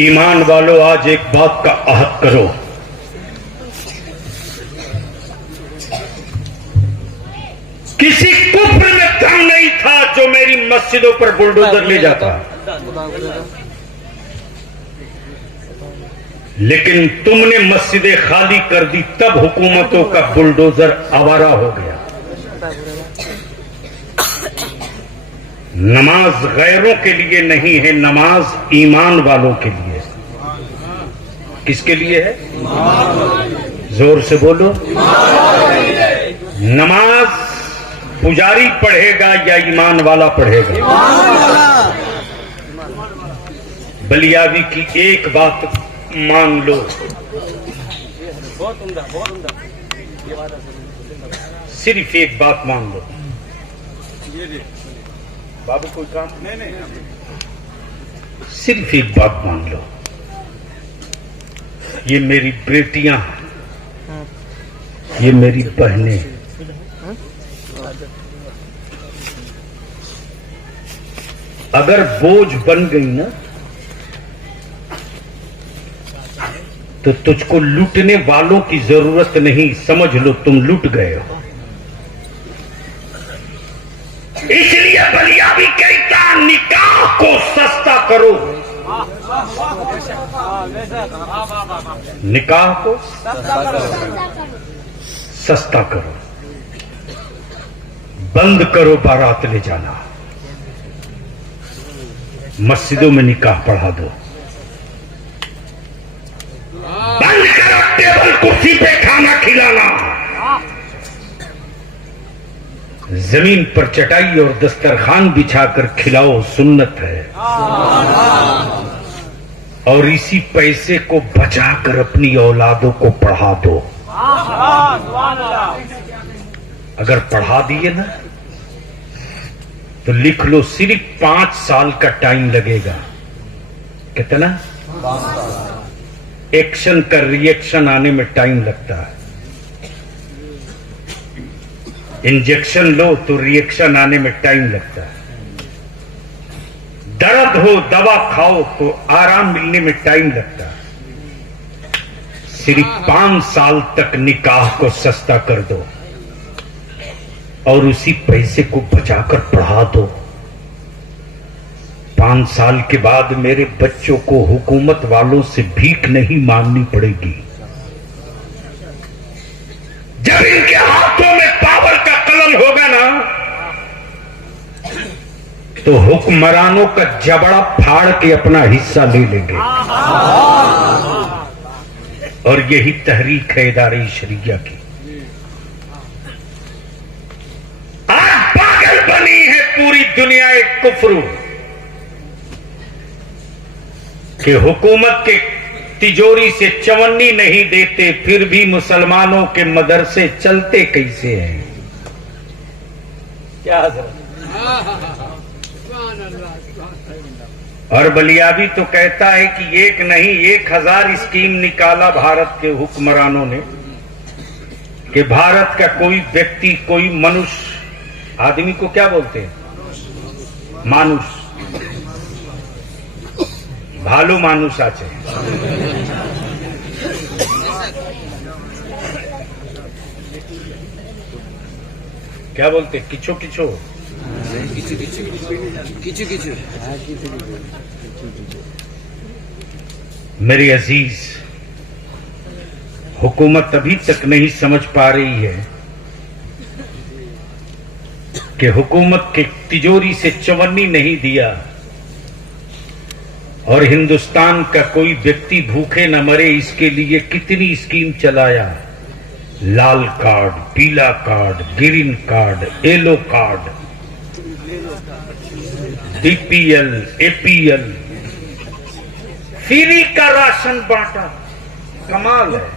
ईमान वालों, आज एक बात का अहद करो। किसी कुफ्र में दम नहीं था जो मेरी मस्जिदों पर बुलडोजर ले जाता, लेकिन तुमने मस्जिदें खाली कर दी, तब हुकूमतों का बुलडोजर आवारा हो गया। नमाज गैरों के लिए नहीं है, नमाज ईमान वालों के लिए है। किसके लिए है? जोर से बोलो। नमाज पुजारी पढ़ेगा या ईमान वाला पढ़ेगा? बलियावी की एक बात मान लो, सिर्फ एक बात मान लो। बाबू कोई काम नहीं, सिर्फ एक बात मान लो, ये मेरी बेटियां, ये मेरी बहनें, अगर बोझ बन गई ना तो तुझको लूटने वालों की जरूरत नहीं, समझ लो तुम लूट गए हो। इसलिए बलियावी कहता निकाह को सस्ता करो, निकाह को सस्ता करो, बंद करो बारात ले जाना, मस्जिदों में निकाह पढ़ा दो, बंद करो टेबल कुर्सी पे खाना खिलाना, जमीन पर चटाई और दस्तरखान बिछाकर खिलाओ, सुन्नत है। और इसी पैसे को बचाकर अपनी औलादों को पढ़ा दो। अगर पढ़ा दिए ना तो लिख लो, सिर्फ 5 साल का टाइम लगेगा। कितना? एक्शन का रिएक्शन आने में टाइम लगता है। इंजेक्शन लो तो रिएक्शन आने में टाइम लगता है। दर्द हो दवा खाओ तो आराम मिलने में टाइम लगता है। सिर्फ 5 साल तक निकाह को सस्ता कर दो और उसी पैसे को बचाकर पढ़ा दो। 5 साल के बाद मेरे बच्चों को हुकूमत वालों से भीख नहीं मांगनी पड़ेगी। जब इनके हाथों में पावर का कलम होगा ना तो हुक्मरानों का जबड़ा फाड़ के अपना हिस्सा ले लेंगे। और यही तहरीक है इदारे शरिया की। आज पागल बनी है पूरी दुनिया एक कुफ्र कि हुकूमत के तिजोरी से चवन्नी नहीं देते, फिर भी मुसलमानों के मदरसे चलते कैसे हैं? क्या और बलियावी तो कहता है कि एक नहीं 1000 स्कीम निकाला भारत के हुक्मरानों ने कि भारत का कोई व्यक्ति, कोई मनुष्य, आदमी को क्या बोलते हैं? मानुष, भालू मानुष आचे। क्या बोलते? किचो किचो, मेरी अजीज, हुकूमत अभी तक नहीं समझ पा रही है कि हुकूमत के तिजोरी से चवन्नी नहीं दिया और हिंदुस्तान का कोई व्यक्ति भूखे न मरे, इसके लिए कितनी स्कीम चलाया। लाल कार्ड, पीला card, green card, yellow card, BPL, APL, free का राशन बांटा। कमाल है।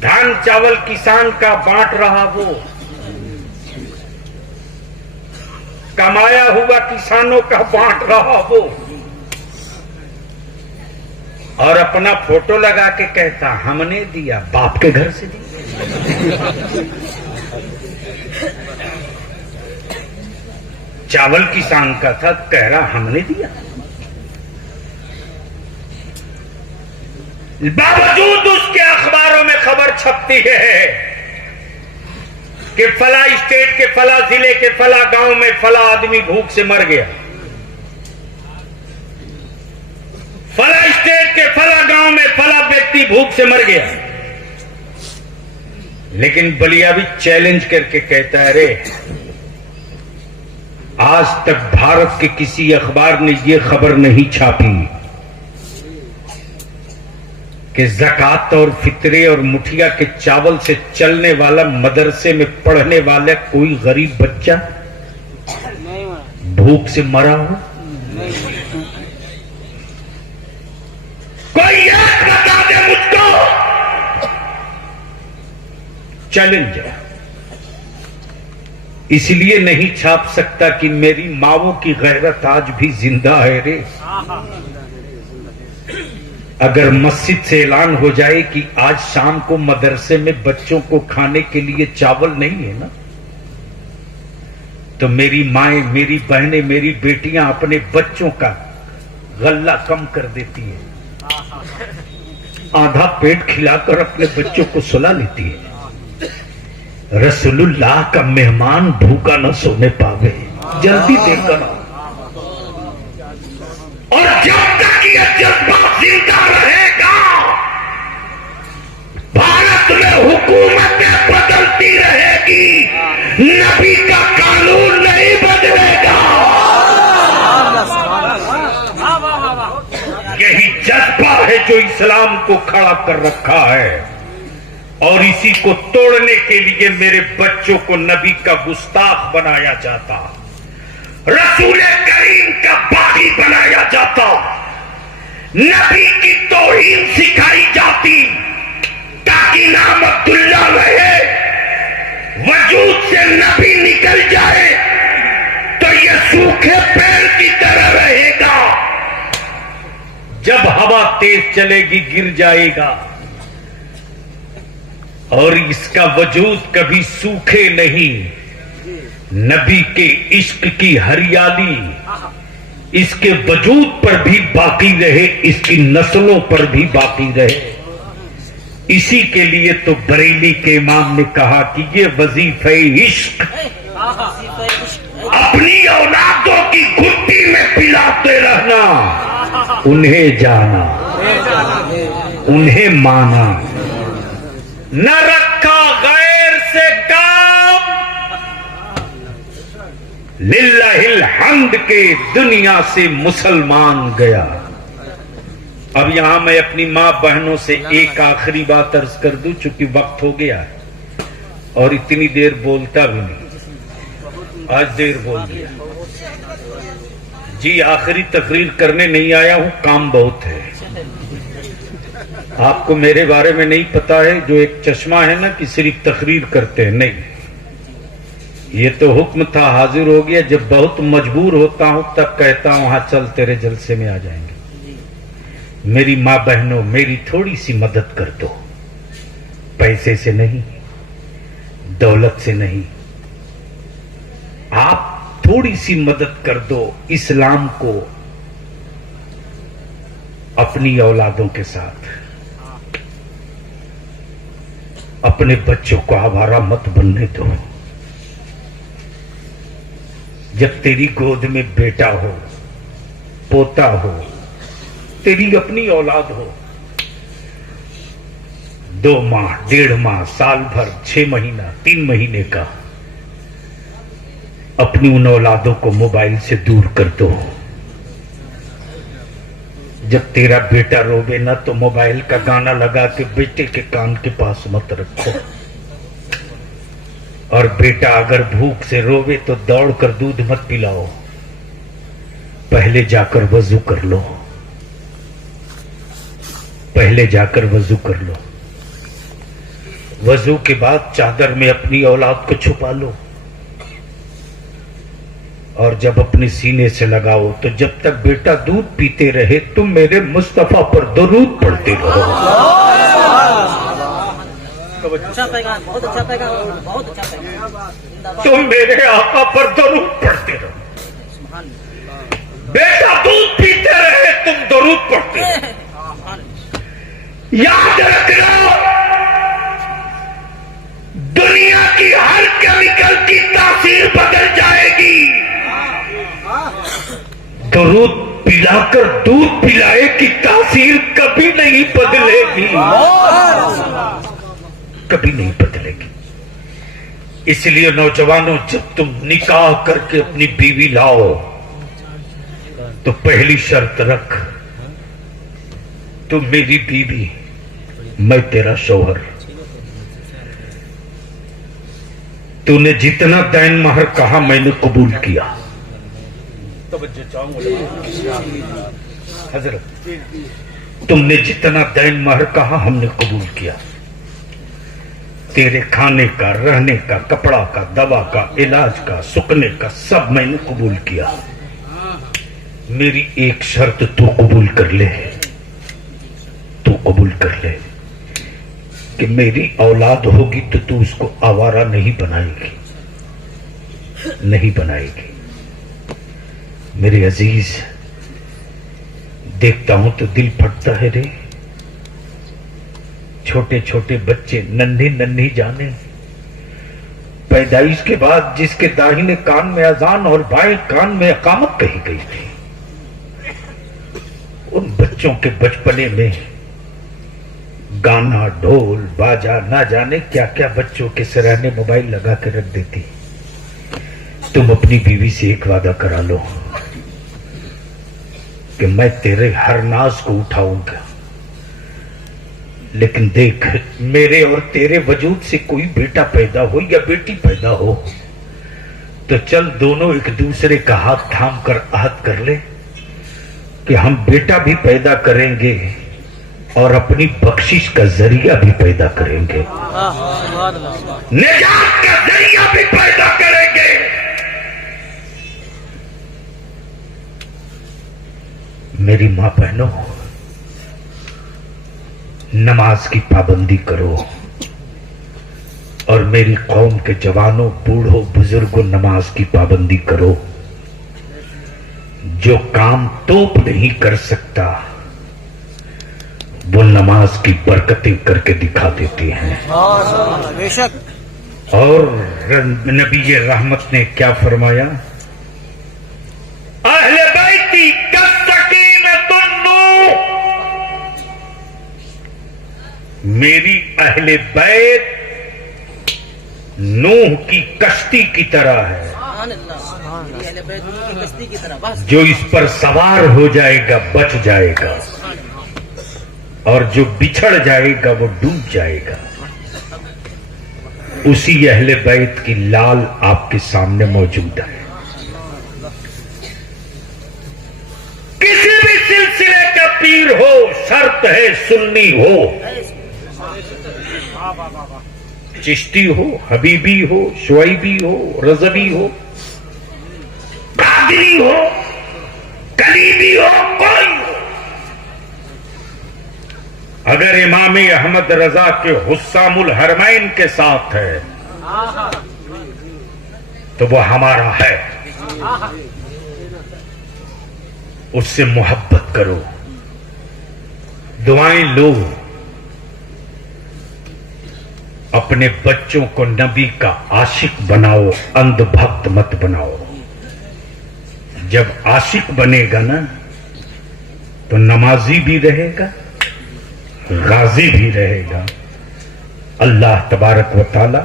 धान चावल किसान का बांट रहा वो, कमाया हुआ किसानों का बांट रहा वो, और अपना फोटो लगा के कहता हमने दिया, बाप के घर से दिया। चावल किसान का था, कह रहा हमने दिया। बावजूद उसके अखबारों में खबर छपती है कि फला स्टेट के फला जिले के फला गांव में फला आदमी भूख से मर गया, फला स्टेट के फला गांव में फला व्यक्ति भूख से मर गया। लेकिन बलिया भी चैलेंज करके कहता है, अरे आज तक भारत के किसी अखबार ने यह खबर नहीं छापी कि ज़कात और फितरे और मुठिया के चावल से चलने वाला मदरसे में पढ़ने वाला कोई गरीब बच्चा भूख से मरा हो। कोई याद बता दे मुझको। चैलेंज है। इसलिए नहीं छाप सकता कि मेरी मावों की गैरत आज भी जिंदा है रे। अगर मस्जिद से ऐलान हो जाए कि आज शाम को मदरसे में बच्चों को खाने के लिए चावल नहीं है ना, तो मेरी माएं, मेरी बहनें, मेरी बेटियां अपने बच्चों का गल्ला कम कर देती है, आधा पेट खिलाकर अपने बच्चों को सुला लेती है। रसूलुल्लाह का मेहमान भूखा न सोने पावे, जल्दी देकर आओ। और जब तक यह जज्बा जिंदा रहेगा, भारत में हुकूमतें बदलती रहेगी, नबी का कानून नहीं बदलेगा। यही जज्बा है जो इस्लाम को खड़ा कर रखा है, और इसी को तोड़ने के लिए मेरे बच्चों को नबी का गुस्ताख बनाया जाता, रसूल करीम का बागी बनाया जाता, नबी की तौहीन सिखाई जाती, ताकि नाम अब्दुल्ला रहे, वजूद से नबी निकल जाए तो ये सूखे पेड़ की तरह रहेगा। जब हवा तेज चलेगी गिर जाएगा, और इसका वजूद कभी सूखे नहीं। नबी के इश्क की हरियाली इसके वजूद पर भी बाकी रहे, इसकी नस्लों पर भी बाकी रहे। इसी के लिए तो बरेली के इमाम ने कहा कि ये वजीफे इश्क अपनी औलादों की घुट्टी में पिलाते रहना, उन्हें जाना, उन्हें माना, न रखा गैर से काम, लिल्लाहिल हम्द के दुनिया से मुसलमान गया। अब यहां मैं अपनी मां बहनों से एक आखिरी बात अर्ज कर दूं, चूंकि वक्त हो गया और इतनी देर बोलता भी नहीं, आज देर बोल दिया जी। आखिरी तकरीर करने नहीं आया हूं, काम बहुत है। आपको मेरे बारे में नहीं पता है, जो एक चश्मा है ना कि सिर्फ तकरीर करते हैं, नहीं, ये तो हुक्म था, हाजिर हो गया। जब बहुत मजबूर होता हूं तब कहता हूं हाँ चल तेरे जलसे में आ जाएंगे। मेरी माँ बहनों, मेरी थोड़ी सी मदद कर दो, पैसे से नहीं, दौलत से नहीं, आप थोड़ी सी मदद कर दो इस्लाम को अपनी औलादों के साथ। अपने बच्चों को आवारा मत बनने दो। जब तेरी गोद में बेटा हो, पोता हो, तेरी अपनी औलाद हो, 2 माह, 1.5 माह, साल भर, 6 महीना, 3 महीने का, अपनी उन औलादों को मोबाइल से दूर कर दो। जब तेरा बेटा रोवे ना तो मोबाइल का गाना लगा के बेटे के कान के पास मत रखो। और बेटा अगर भूख से रोवे तो दौड़कर दूध मत पिलाओ, पहले जाकर वजू कर लो, पहले जाकर वजू कर लो। वजू के बाद चादर में अपनी औलाद को छुपा लो, और जब अपने सीने से लगाओ तो जब तक बेटा दूध पीते रहे तुम मेरे मुस्तफा पर दरूद पढ़ते रहो। अच्छा पैगाम, बहुत अच्छा पैगाम, बहुत अच्छा पैगाम। तुम मेरे आका पर दरूद पढ़ते रहो। बेटा दूध पीते रहे तुम दरूद पढ़ते रहो। याद रखना, दुनिया की हर केमिकल की तासीर बदल जाएगी। दूध पिलाकर दूध पिलाए की तासीर कभी नहीं बदलेगी, कभी नहीं बदलेगी। इसलिए नौजवानों, जब तुम निकाह करके अपनी बीवी लाओ तो पहली शर्त रख, तुम मेरी बीवी, मैं तेरा शौहर। तूने जितना दैन महर कहा मैंने कबूल किया। तो हजरत, तुमने जितना दैन महर कहा हमने कबूल किया। तेरे खाने का, रहने का, कपड़ा का, दवा का, इलाज का, सुकने का सब मैंने कबूल किया। मेरी एक शर्त तू कबूल कर ले, तू कबूल कर ले कि मेरी औलाद होगी तो तू उसको आवारा नहीं बनाएगी, नहीं बनाएगी। मेरे अजीज, देखता हूं तो दिल फटता है रे। छोटे छोटे बच्चे, नन्ही नन्ही जाने, पैदाइश के बाद जिसके दाहिने कान में अजान और बाएं कान में इकामत कही गई थी, उन बच्चों के बचपने में गाना, ढोल, बाजा, ना जाने क्या क्या बच्चों के सिरहाने मोबाइल लगा के रख देती। तुम अपनी बीवी से एक वादा करा लो कि मैं तेरे हर नाज को उठाऊंगा, लेकिन देख, मेरे और तेरे वजूद से कोई बेटा पैदा हो या बेटी पैदा हो तो चल दोनों एक दूसरे का हाथ थाम कर अहद कर ले कि हम बेटा भी पैदा करेंगे और अपनी बख्शिश का जरिया भी पैदा करेंगे, निजात का जरिया भी पैदा करेंगे। मेरी मां बहनों, नमाज की पाबंदी करो, और मेरी कौम के जवानों, बूढ़ों, बुजुर्गों, नमाज की पाबंदी करो। जो काम तोप नहीं कर सकता वो नमाज की बरकतें करके दिखा देती हैं। बेशक। और नबी रहमत ने क्या फरमाया? अहले बैती कस्सकीनतुन नूह, मेरी अहले बैत नूह की कश्ती की तरह है, कश्ती की तरह बस। जो इस पर सवार हो जाएगा बच जाएगा, और जो बिछड़ जाएगा वो डूब जाएगा। उसी अहले बैत की लाल आपके सामने मौजूद है। किसी भी सिलसिले का पीर हो, शर्त है सुन्नी हो, चिश्ती हो, हबीबी हो, शुआइबी हो, रज़वी हो, कादरी हो, कलीबी हो, कोई हो, अगर इमाम अहमद रजा के हुस्सामुल हरमैन के साथ है तो वो हमारा है। उससे मोहब्बत करो, दुआएं लो, अपने बच्चों को नबी का आशिक बनाओ, अंधभक्त मत बनाओ। जब आशिक बनेगा ना तो नमाजी भी रहेगा, गाजी भी रहेगा। अल्लाह तबारक व तआला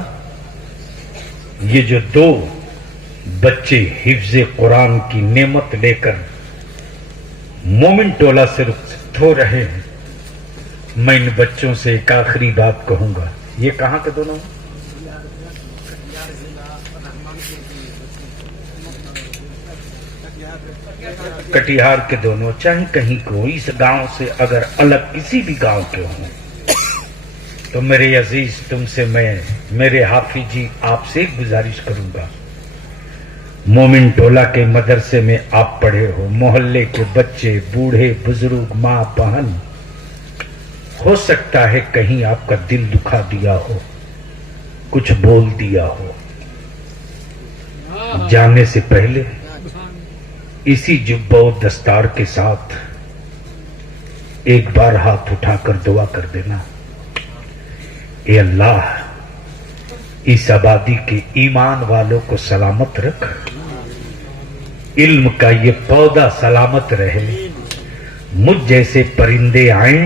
ये जो दो बच्चे हिफ्ज़े कुरान की नेमत लेकर मोमिन टोला से रुखसत हो रहे हैं, मैं इन बच्चों से एक आखिरी बात कहूंगा। ये कहां के दोनों? कटिहार के दोनों, चाहे कहीं को, इस गांव से अगर अलग किसी भी गांव के हों तो मेरे अजीज, तुमसे मैं, मेरे हाफिज जी, आपसे एक गुजारिश करूंगा। मोमिन टोला के मदरसे में आप पढ़े हो, मोहल्ले के बच्चे, बूढ़े, बुजुर्ग, माँ, बहन, हो सकता है कहीं आपका दिल दुखा दिया हो, कुछ बोल दिया हो। जाने से पहले इसी जुब्बा और दस्तार के साथ एक बार हाथ उठाकर दुआ कर देना, ए अल्लाह इस आबादी के ईमान वालों को सलामत रख, इल्म का ये पौधा सलामत रहे, मुझ जैसे परिंदे आए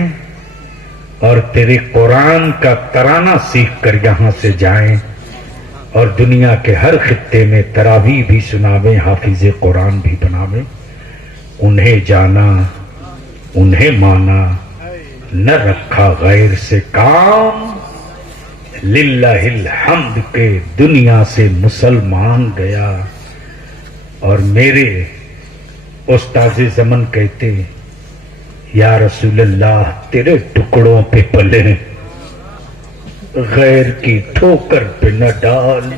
और तेरे कुरान का तराना सीख कर यहां से जाएं और दुनिया के हर खित्ते में तरावी भी सुनावे, हाफिज कुरान भी बनावे। उन्हें जाना, उन्हें माना, न रखा गैर से काम, लिल्लाहिल हम्द के दुनिया से मुसलमान गया। और मेरे उस्ताज़े ज़मन कहते, या रसूलल्लाह तेरे टुकड़ों पे पले, गैर की ठोकर पे न डाल,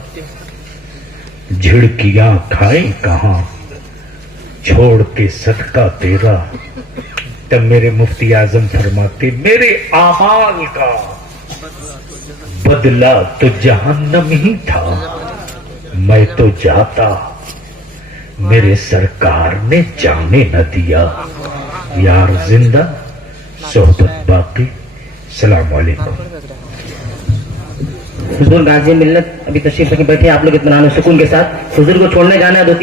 झिड़कियां खाए कहां छोड़ के सदका तेरा। तब मेरे मुफ्ती आजम फरमाते, मेरे आमाल का बदला तो जहन्नम ही था, मैं तो जाता मेरे सरकार ने जाने न दिया। यार जिंदा सोहबत बाकी। सलाम वालेकुम। हुजूर गाजी मिल्लत अभी तशरीफ लेके बैठे, आप लोग इत्मीनान सुकून के साथ हुजूर को छोड़ने जाना है 2-3